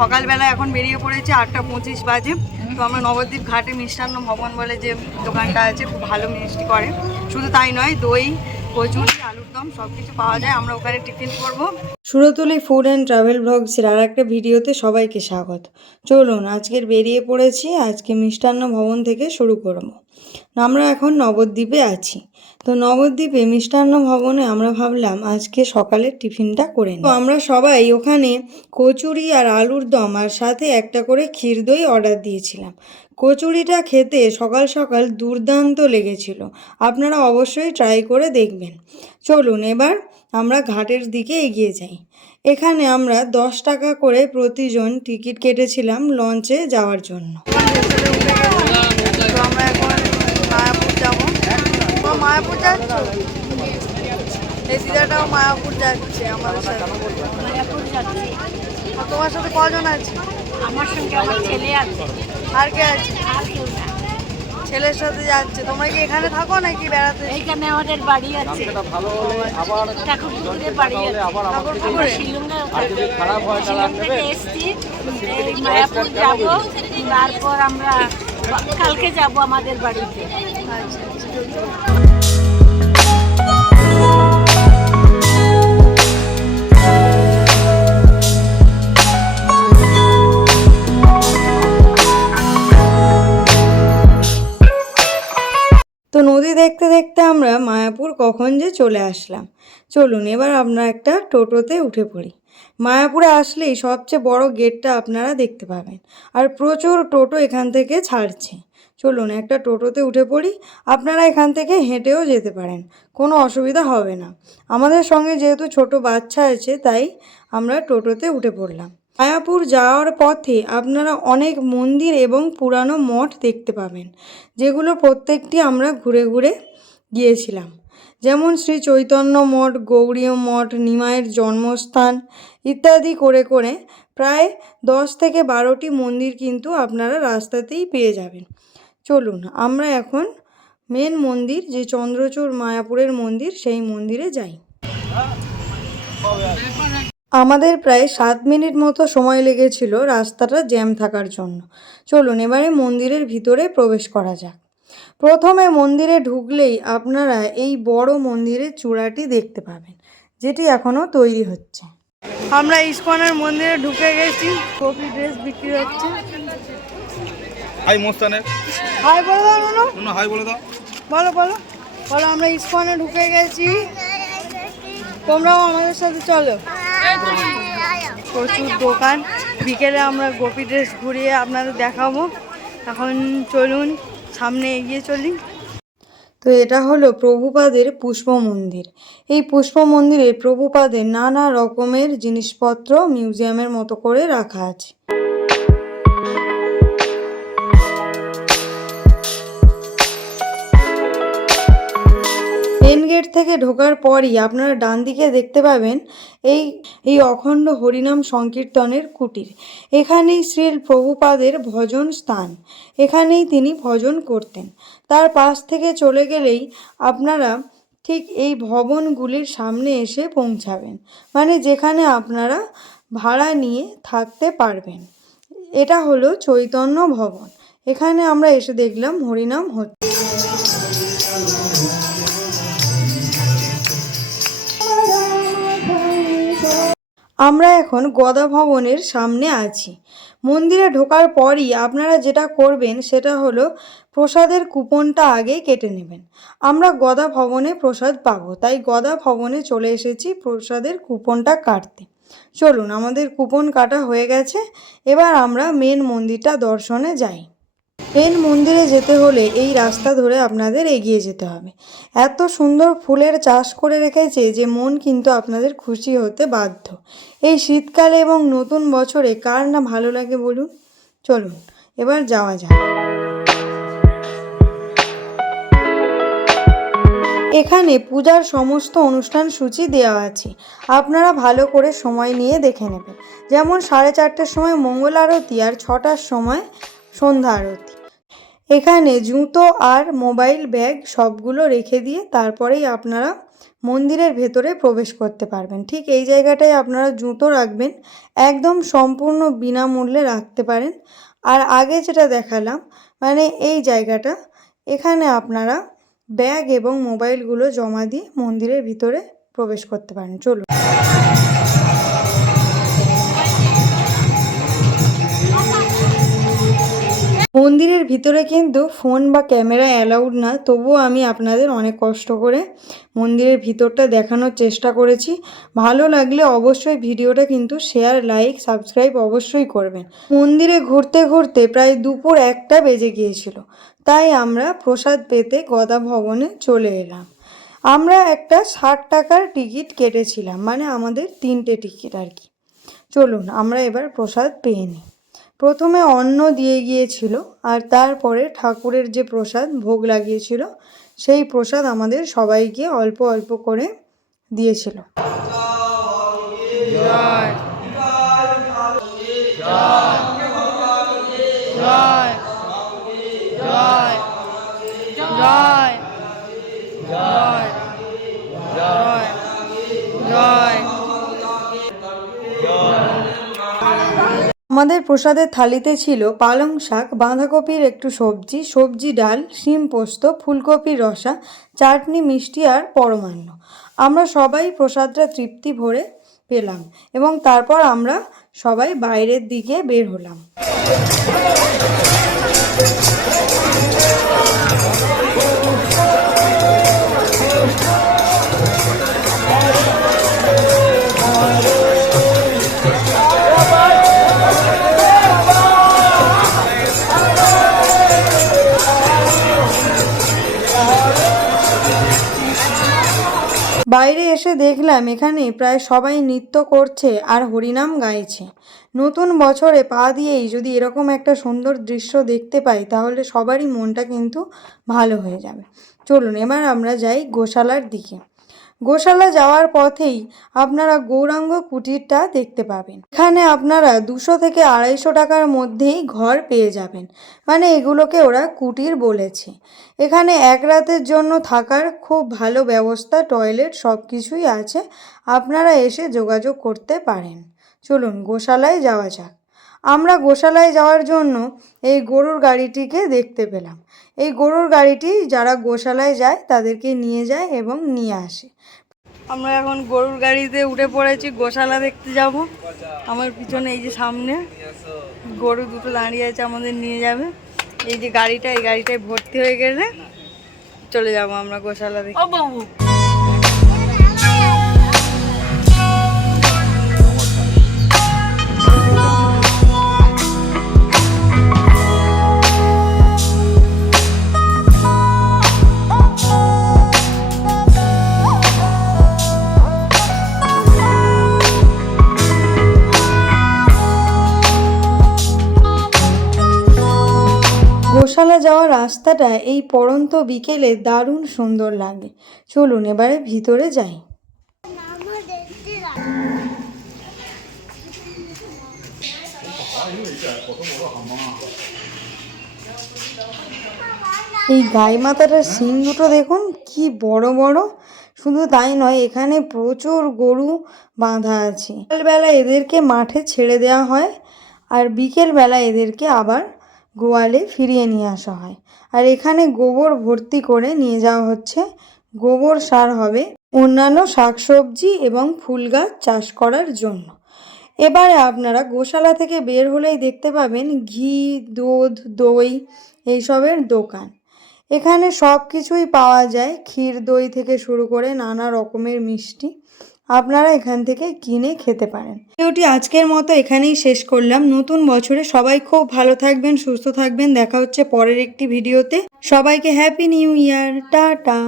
সকালবেলা এখন বেরিয়ে পড়েছে 8:25 বাজে। তো আমরা নবদ্বীপ ঘাটে মিষ্টান্ন ভবন বলে যে দোকানটা আছে, খুব ভালো মিষ্টি করে। শুধু তাই নয়, দই, কচুরি, আলুর দম সব কিছু পাওয়া যায়। আমরা ওখানে টিফিন করব। সুরতলি ফুড অ্যান্ড ট্রাভেল ব্লগসের আর একটা ভিডিওতে সবাইকে স্বাগত। চলুন আজকের বেরিয়ে পড়েছি। আজকে মিষ্টান্ন ভবন থেকে শুরু করব। আমরা এখন নবদ্বীপে আছি। তো নবদ্বীপে মিষ্টান্ন ভবনে আমরা ভাবলাম আজকে সকালের টিফিনটা করে নিই। তো আমরা সবাই ওখানে কচুরি আর আলুর দম আর সাথে একটা করে ক্ষীর দই অর্ডার দিয়েছিলাম। কচুরিটা খেতে সকাল সকাল দুর্দান্ত লেগেছিল। আপনারা অবশ্যই ট্রাই করে দেখবেন। চলুন এবার আমরা ঘাটের দিকে এগিয়ে যাই। এখানে আমরা 10 টাকা করে প্রতিজন টিকিট কেটেছিলাম লঞ্চে যাওয়ার জন্য। তো আমরা এখন মায়াপুর যাবো। মায়াপুর যাচ্ছ? এই দিদাটাও মায়াপুর যাচ্ছে আমাদের সাথে। মায়াপুর যাচ্ছি। তোমার সাথে কজন আছে? আমার সঙ্গে আমার ছেলে আছে। আর কে আছে? আর কেউ না। ছেলের সাথে যাচ্ছে। তোমরা কি এখানে থাকো নাকি বেড়াতে? এইখানে আমাদের বাড়ি আছে, ঠাকুরপুকুরে বাড়ি আছে। আমরা শিলংয়ে থেকে এসছি, এই মায়াপুর যাব, তারপর আমরা কালকে যাব আমাদের বাড়িতে। আচ্ছা। তো নদী দেখতে দেখতে আমরা মায়াপুর কখন যে চলে আসলাম। চলুন এবার আমরা একটা টোটোতে উঠে পড়ি। মায়াপুরে আসলেই সবচেয়ে বড় গেটটা আপনারা দেখতে পাবেন, আর প্রচুর টোটো এখান থেকে ছাড়ছে। চলুন একটা টোটোতে উঠে পড়ি। আপনারা এখান থেকে হেঁটেও যেতে পারেন, কোনো অসুবিধা হবে না। আমাদের সঙ্গে যেহেতু ছোট বাচ্চা আছে, তাই আমরা টোটোতে উঠে পড়লাম। মায়াপুর যাওয়ার পথে আপনারা অনেক মন্দির এবং পুরানো মঠ দেখতে পাবেন, যেগুলো প্রত্যেকটি আমরা ঘুরে ঘুরে গিয়েছিলাম। যেমন শ্রী চৈতন্য মঠ, গৌড়ীয় মঠ, নিমাইয়ের জন্মস্থান ইত্যাদি করে করে প্রায় 10 থেকে 12টি মন্দির কিন্তু আপনারা রাস্তাতেই পেয়ে যাবেন। চলুন আমরা এখন মেন মন্দির, যে চন্দ্রচূড় মায়াপুরের মন্দির, সেই মন্দিরে যাই। আমাদের প্রায় 7 মিনিট মতো সময় লেগেছিল রাস্তাটা জ্যাম থাকার জন্য। চলুন এবারে মন্দিরের ভিতরে প্রবেশ করা যাক। প্রথমে মন্দিরে ঢুকলেই আপনারা এই বড় মন্দিরের চূড়াটি দেখতে পাবেন, যেটি এখনও তৈরি হচ্ছে। আমরা ইস্কনের মন্দিরে ঢুকে গেছি। কপি ড্রেস বিক্রি হচ্ছে। হাই মোস্তানের হাই বলে দাও নুনু। নুনু হাই বলে দাও। বলো বলো বলো। আমরা ইস্কনে ঢুকে গেছি, তোমরাও আমাদের সাথে চলো। প্রচুর দোকান। বিকেলে আমরা গোপী ড্রেস ঘুরিয়ে আপনাদের দেখাবো। এখন চলুন সামনে এগিয়ে চলি। তো এটা হলো প্রভুপাদের পুষ্প মন্দির। এই পুষ্প মন্দিরে প্রভুপাদের নানা রকমের জিনিসপত্র মিউজিয়ামের মতো করে রাখা আছে। মেন গেট থেকে ঢোকার পরই আপনারা ডান দিকে দেখতে পাবেন এই অখণ্ড হরিনাম সংকীর্তনের কুটির। এখানেই শ্রী প্রভুপাদের ভজন স্থান। এখানেই তিনি ভজন করতেন। তার পাশ থেকে চলে গেলেই আপনারা ঠিক এই ভবনগুলির সামনে এসে পৌঁছাবেন, মানে যেখানে আপনারা ভাড়া নিয়ে থাকতে পারবেন। এটা হলো চৈতন্য ভবন। এখানে আমরা এসে দেখলাম হরিনাম হচ্ছে। আমরা এখন গদা ভবনের সামনে আছি। মন্দিরে ঢোকার পরই আপনারা যেটা করবেন সেটা হলো প্রসাদের কুপনটা আগে কেটে নেবেন। আমরা গদা ভবনে প্রসাদ পাবো, তাই গদা ভবনে চলে এসেছি প্রসাদের কুপনটা কাটতে। চলুন আমাদের কুপন কাটা হয়ে গেছে। এবার আমরা মেন মন্দিরটা দর্শনে যাই। মেন মন্দিরে যেতে হলে এই রাস্তা ধরে আপনাদের এগিয়ে যেতে হবে। এত সুন্দর ফুলের চাষ করে রেখেছে যে মন কিন্তু আপনাদের খুশি হতে বাধ্য। এই শীতকালে এবং নতুন বছরে কার না ভালো লাগে বলুন। চলুন এবার যাওয়া যাক। এখানে পূজার সমস্ত অনুষ্ঠান সূচি দেওয়া আছে, আপনারা ভালো করে সময় নিয়ে দেখে নেবেন। যেমন 4:30টার সময় মঙ্গল আরতি আর 6টার সময় সন্ধ্যা আরতি। এখানে জুতো আর মোবাইল ব্যাগ সবগুলো রেখে দিয়ে তারপরেই আপনারা মন্দিরের ভেতরে প্রবেশ করতে পারবেন। ঠিক এই জায়গাটায় আপনারা জুতো রাখবেন, একদম সম্পূর্ণ বিনামূল্যে রাখতে পারেন। আর আগে যেটা দেখালাম মানে এই জায়গাটা, এখানে আপনারা ব্যাগ এবং মোবাইলগুলো জমা দিয়ে মন্দিরের ভিতরে প্রবেশ করতে পারেন। চলুন। মন্দিরের ভিতরে কিন্তু ফোন বা ক্যামেরা অ্যালাউড না, তবুও আমি আপনাদের অনেক কষ্ট করে মন্দিরের ভিতরটা দেখানোর চেষ্টা করেছি। ভালো লাগলে অবশ্যই ভিডিওটা কিন্তু শেয়ার, লাইক, সাবস্ক্রাইব অবশ্যই করবেন। মন্দিরে ঘুরতে ঘুরতে প্রায় দুপুর 1টা বেজে গিয়েছিল, তাই আমরা প্রসাদ পেতে গদা ভবনে চলে এলাম। আমরা একটা 60 টাকার টিকিট কেটেছিলাম, মানে আমাদের 3টে টিকিট আর কি। চলুন আমরা এবার প্রসাদ পেয়ে নিই। প্রথমে অন্ন দিয়ে গিয়েছিল, আর তারপরে ঠাকুরের যে প্রসাদ ভোগ লাগিয়েছিল সেই প্রসাদ আমাদের সবাইকে অল্প অল্প করে দিয়েছিল। আমাদের প্রসাদের থালিতে ছিল পালং শাক, বাঁধাকপির একটু সবজি, সবজি ডাল, শিম পোস্ত, ফুলকপির রসা, চাটনি, মিষ্টি আর পরমান্ন। আমরা সবাই প্রসাদটা তৃপ্তি ভরে পেলাম এবং তারপর আমরা সবাই বাইরের দিকে বের হলাম। বাইরে এসে দেখলাম এখানে প্রায় সবাই নৃত্য করছে আর হরিনাম গাইছে। নতুন বছরে পা দিয়েই যদি এরকম একটা সুন্দর দৃশ্য দেখতে পাই তাহলে সবারই মনটা কিন্তু ভালো হয়ে যাবে। চলুন এবার আমরা যাই গোশালার দিকে। গোশালা যাওয়ার পথেই আপনারা গৌরাঙ্গ কুটিরটা দেখতে পাবেন। এখানে আপনারা 200 থেকে 250 টাকার মধ্যেই ঘর পেয়ে যাবেন, মানে এগুলোকে ওরা কুটির বলেছে। এখানে 1 রাতের জন্য থাকার খুব ভালো ব্যবস্থা, টয়লেট সব কিছুই আছে, আপনারা এসে যোগাযোগ করতে পারেন। চলুন গোশালায় যাওয়া যাক। আমরা গোশালায় যাওয়ার জন্য এই গরুর গাড়িটিকে দেখতে পেলাম। এই গরুর গাড়িটি যারা গোশালায় যায় তাদেরকে নিয়ে যায় এবং নিয়ে আসে। আমরা এখন গরুর গাড়িতে উঠে পড়েছি, গোশালা দেখতে যাব। আমার পিছনে এই যে সামনে গরু দুটো দাঁড়িয়ে আছে, আমাদের নিয়ে যাবে। এই যে গাড়িটা, এই গাড়িটায় ভর্তি হয়ে গেলে চলে যাব আমরা গোশালা দেখতে। ও বাবু, গোশালা যাওয়ার রাস্তাটা এই পড়ন্ত বিকেলে দারুণ সুন্দর লাগে। চলুন এবারে ভিতরে যাই। এই গাই মাতাটার শিং দুটো দেখুন কি বড় বড়। শুধু তাই নয়, এখানে প্রচুর গরু বাঁধা আছে। সকালবেলা এদেরকে মাঠে ছেড়ে দেওয়া হয় আর বিকেলবেলা এদেরকে আবার গোয়ালে ফিরিয়ে নিয়ে আসা হয়। আর এখানে গোবর ভর্তি করে নিয়ে যাওয়া হচ্ছে, গোবর সার হবে অন্যান্য শাকসবজি এবং ফুল গাছ চাষ করার জন্য। এবারে আপনারা গোশালা থেকে বের হলেই দেখতে পাবেন ঘি, দুধ, দই এইসবের দোকান। এখানে সব কিছুই পাওয়া যায়, ক্ষীর দই থেকে শুরু করে নানা রকমের মিষ্টি আপনারা এখান থেকে কিনে খেতে পারেন। ভিডিওটি আজকের মতো এখানেই শেষ করলাম। নতুন বছরে সবাই খুব ভালো থাকবেন, সুস্থ থাকবেন। দেখা হচ্ছে পরের একটি ভিডিওতে। সবাইকে হ্যাপি নিউ ইয়ার, টাটা।